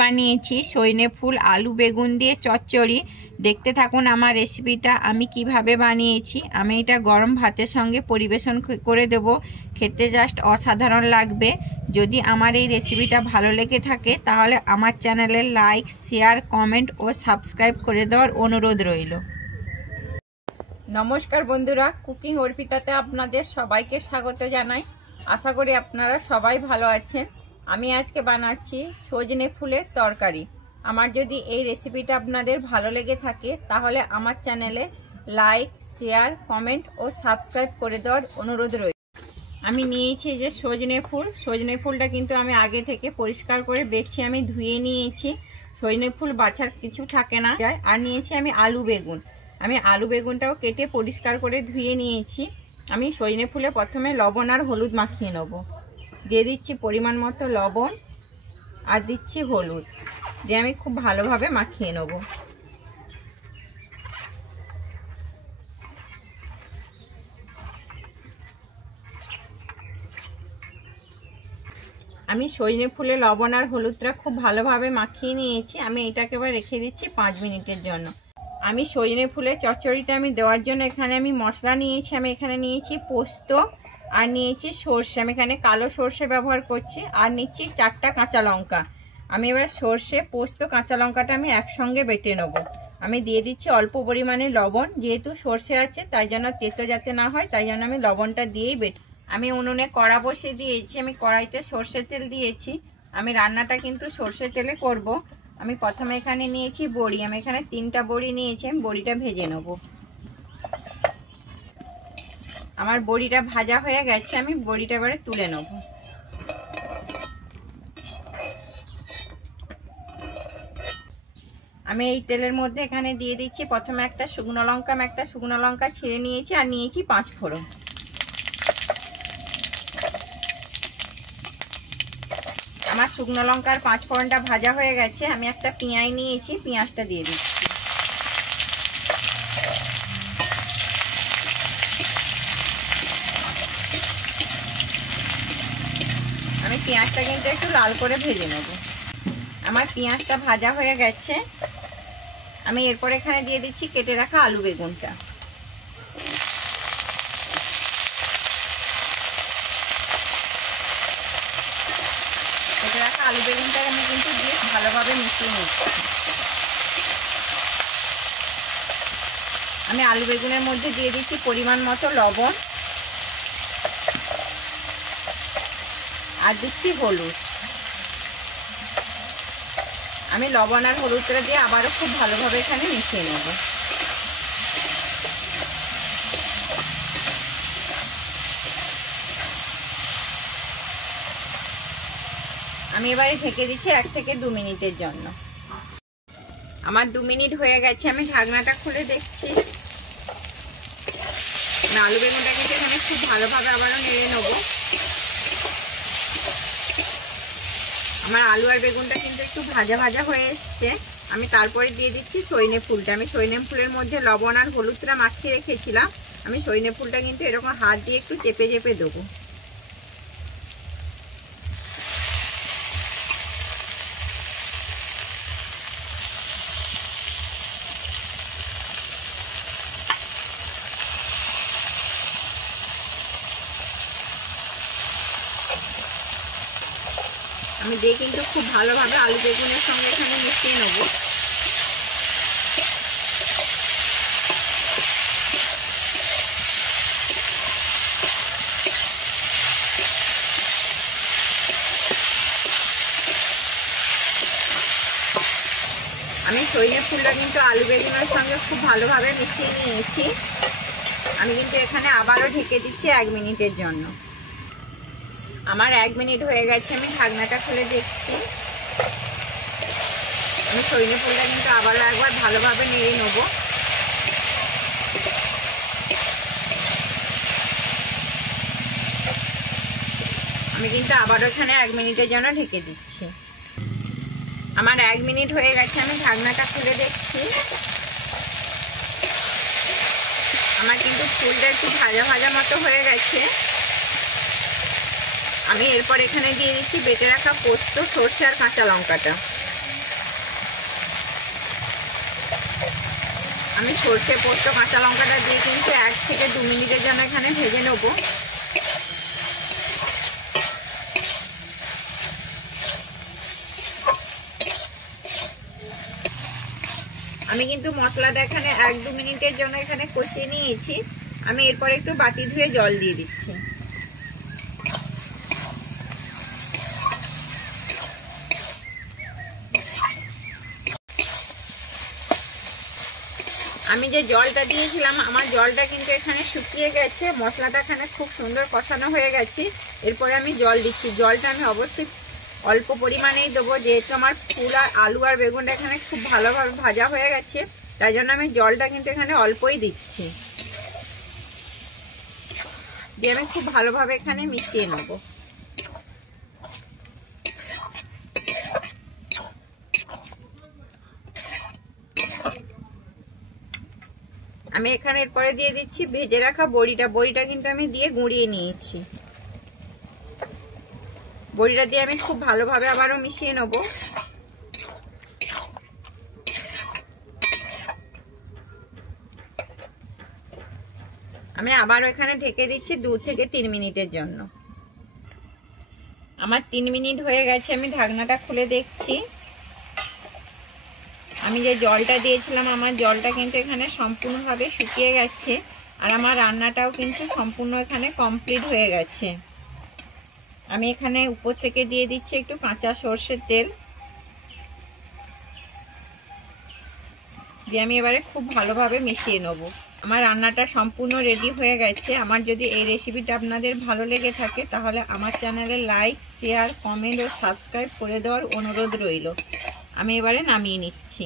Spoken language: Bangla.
বানিয়েছি সজনে ফুল আলু বেগুন দিয়ে চচ্চড়ি। দেখতে থাকুন আমার রেসিপিটা আমি কিভাবে বানিয়েছি। আমি এটা গরম ভাতের সঙ্গে পরিবেশন করে দেব, খেতে জাস্ট অসাধারণ লাগবে। যদি আমার এই রেসিপিটা ভালো লেগে থাকে তাহলে আমার চ্যানেলে লাইক, শেয়ার, কমেন্ট ও সাবস্ক্রাইব করে দেওয়ার অনুরোধ রইল। নমস্কার বন্ধুরা, কুকিং অর্পিতাতে আপনাদের সবাইকে স্বাগত জানাই। আশা করি আপনারা সবাই ভালো আছেন। আমি আজকে বানাচ্ছি সজনে ফুলের তরকারি। আমার যদি এই রেসিপিটা আপনাদের ভালো লেগে থাকে তাহলে আমার চ্যানেলে লাইক, শেয়ার, কমেন্ট ও সাবস্ক্রাইব করে দেওয়ার অনুরোধ রইল। আমি নিয়েছি যে সজনে ফুলটা কিন্তু আমি আগে থেকে পরিষ্কার করে বেছে আমি ধুয়ে নিয়েছি। সজনে ফুল বাছার কিছু থাকে না। আর নিয়েছি আমি আলু বেগুন। আমি আলু বেগুনটাও কেটে পরিষ্কার করে ধুয়ে নিয়েছি। আমি সজনে ফুলে প্রথমে লবণ আর হলুদ মাখিয়ে নেব। দিয়ে দিচ্ছি পরিমাণ মতো লবণ আর দিচ্ছি হলুদ, দিয়ে আমি খুব ভালোভাবে মাখিয়ে নেব। আমি সজনে ফুলে লবণ আর হলুদটা খুব ভালোভাবে মাখিয়ে নিয়েছি। আমি এটাকে এবার রেখে দিচ্ছি 5 মিনিটের জন্য। আমি সজনে ফুলের চচ্চড়িটা আমি দেওয়ার জন্য এখানে আমি মশলা নিয়েছি। আমি এখানে নিয়েছি পোস্ত আর নিয়েছি সর্ষে। আমি এখানে কালো সর্ষে ব্যবহার করছি। আর নিচ্ছি 4টা কাঁচা লঙ্কা। আমি এবার সর্ষে, পোস্ত, কাঁচা লঙ্কাটা আমি একসঙ্গে বেটে নেব। আমি দিয়ে দিচ্ছি অল্প পরিমাণে লবণ, যেহেতু সর্ষে আছে তাই জন্য তেতো যাতে না হয় তাই জন্য আমি লবণটা দিয়েই বেটে। আমি উনুনে কড়া বসিয়ে দিয়েছি। আমি কড়াইতে সর্ষের তেল দিয়েছি। আমি রান্নাটা কিন্তু সর্ষের তেলে করব। আমি প্রথমে এখানে নিয়েছি বড়ি। আমি এখানে 3টা বড়ি নিয়েছি। আমি বড়িটা ভেজে নেব। আমার বড়িটা ভাজা হয়ে গেছে। আমি বড়িটা এবারে তুলে নেব। আমি এই তেলের মধ্যে এখানে দিয়ে দিচ্ছি প্রথমে একটা শুকনো লঙ্কা। আমি একটা শুকনো লঙ্কা ছিঁড়ে নিয়েছি আর নিয়েছি 5 ফোড়ন। আমার শুকনো লঙ্কার 5 ফোড়নটা ভাজা হয়ে গেছে। আমি একটা পেঁয়াজ নিয়েছি, পেঁয়াজটা দিয়ে দিচ্ছি। আমি পেঁয়াজটা কিন্তু একটু লাল করে ভেজে নেব। আমার পেঁয়াজটা ভাজা হয়ে গেছে। আমি এরপর এখানে দিয়ে দিচ্ছি কেটে রাখা আলু বেগুনটা। কেটে রাখা আলু বেগুনটা আমি কিন্তু দিয়ে ভালোভাবে মিশিয়ে নিচ্ছি। আমি আলু বেগুনের মধ্যে দিয়ে দিচ্ছি পরিমাণ মতো লবণ আর দিচ্ছি হলুদ। আমি লবণ আর হলুদটা দিয়ে আবারও খুব ভালোভাবে এখানে মিশিয়ে নেব। আমি এবারে ঢেকে দিচ্ছি 1 থেকে 2 মিনিটের জন্য। আমার 2 মিনিট হয়ে গেছে। আমি ঢাকনাটা খুলে দেখছি। আলু বেগুনটা কিন্তু এখানে খুব ভালোভাবে আবারও নেড়ে নেব। আমার আলু আর বেগুনটা কিন্তু একটু ভাজা ভাজা হয়ে এসছে। আমি তারপরে দিয়ে দিচ্ছি সজনে ফুলটা। আমি সজনে ফুলের মধ্যে লবণ আর হলুদটা মাখিয়ে রেখেছিলাম। আমি সজনে ফুলটা কিন্তু এরকম হাত দিয়ে একটু চেপে চেপে দেবো। আমি দিয়ে কিন্তু খুব ভালোভাবে আলু বেগুনের সঙ্গে এখানে মিশিয়ে নেব। আমি সজনে ফুলটা কিন্তু আলু বেগুনের সঙ্গে খুব ভালোভাবে মিশিয়ে নিয়েছি। আমি কিন্তু এখানে আবারও ঢেকে দিচ্ছি 1 মিনিটের জন্য। আমার 1 মিনিট হয়ে গেছে। আমি ঢাকনাটা খুলে দেখছি। আমি সজনে ফুলটা কিন্তু আবারও একবার ভালোভাবে নেড়ে নেব। আমি কিন্তু আবারও এখানে 1 মিনিটের জন্য ঢেকে দিচ্ছি। আমার 1 মিনিট হয়ে গেছে। আমি ঢাকনাটা খুলে দেখছি। আমার কিন্তু ফুলটা একটু ভাজা ভাজা মতো হয়ে গেছে। আমি এরপর এখানে দিয়ে দিচ্ছি বেটে রাখা পোস্ত, সরষে আর কাঁচা লঙ্কাটা। আমি সরষে পোস্ত কাঁচা লঙ্কাটা দিয়ে কিন্তু 1 থেকে 2 মিনিটের জন্য এখানে ভেজে নেব। আমি কিন্তু মশলাটা এখানে 1-2 মিনিটের জন্য এখানে কষিয়ে নিয়েছি। আমি এরপর একটু বাটি ধুয়ে জল দিয়ে দিচ্ছি। আমি যে জলটা দিয়েছিলাম আমার জলটা কিন্তু এখানে শুকিয়ে গেছে, মশলাটা এখানে খুব সুন্দর কষানো হয়ে গেছে। এরপরে আমি জল দিচ্ছি। জলটা আমি অবশ্যই অল্প পরিমাণেই দেবো, যেহেতু আমার ফুল আর আলু আর বেগুনটা এখানে খুব ভালোভাবে ভাজা হয়ে গেছে, তাই জন্য আমি জলটা কিন্তু এখানে অল্পই দিচ্ছি। দিয়ে আমি খুব ভালোভাবে এখানে মিশিয়ে নেব। আমি এখানে এরপরে দিয়ে দিচ্ছি ভেজে রাখা বড়িটা কিন্তু আমি দিয়ে গুঁড়িয়ে নিয়েছি। বড়িটা দিয়ে আমি খুব ভালোভাবে আবারও মিশিয়ে নেব। আমি আবারও এখানে ঢেকে দিচ্ছি 2 থেকে 3 মিনিটের জন্য। আমার 3 মিনিট হয়ে গেছে, আমি ঢাকনাটা খুলে দেখছি। আমি যে জলটা দিয়েছিলাম আমার জলটা কিন্তু এখানে সম্পূর্ণভাবে শুকিয়ে গেছে, আর আমার রান্নাটাও কিন্তু সম্পূর্ণ এখানে কমপ্লিট হয়ে গেছে। আমি এখানে উপর থেকে দিয়ে দিচ্ছি একটু কাঁচা সরষের তেল, দিয়ে আমি এবারে খুব ভালোভাবে মিশিয়ে নেব। আমার রান্নাটা সম্পূর্ণ রেডি হয়ে গেছে। আমার যদি এই রেসিপিটা আপনাদের ভালো লেগে থাকে তাহলে আমার চ্যানেলে লাইক, শেয়ার, কমেন্ট ও সাবস্ক্রাইব করে দেওয়ার অনুরোধ রইল। আমি এবারে নামিয়ে নিচ্ছি।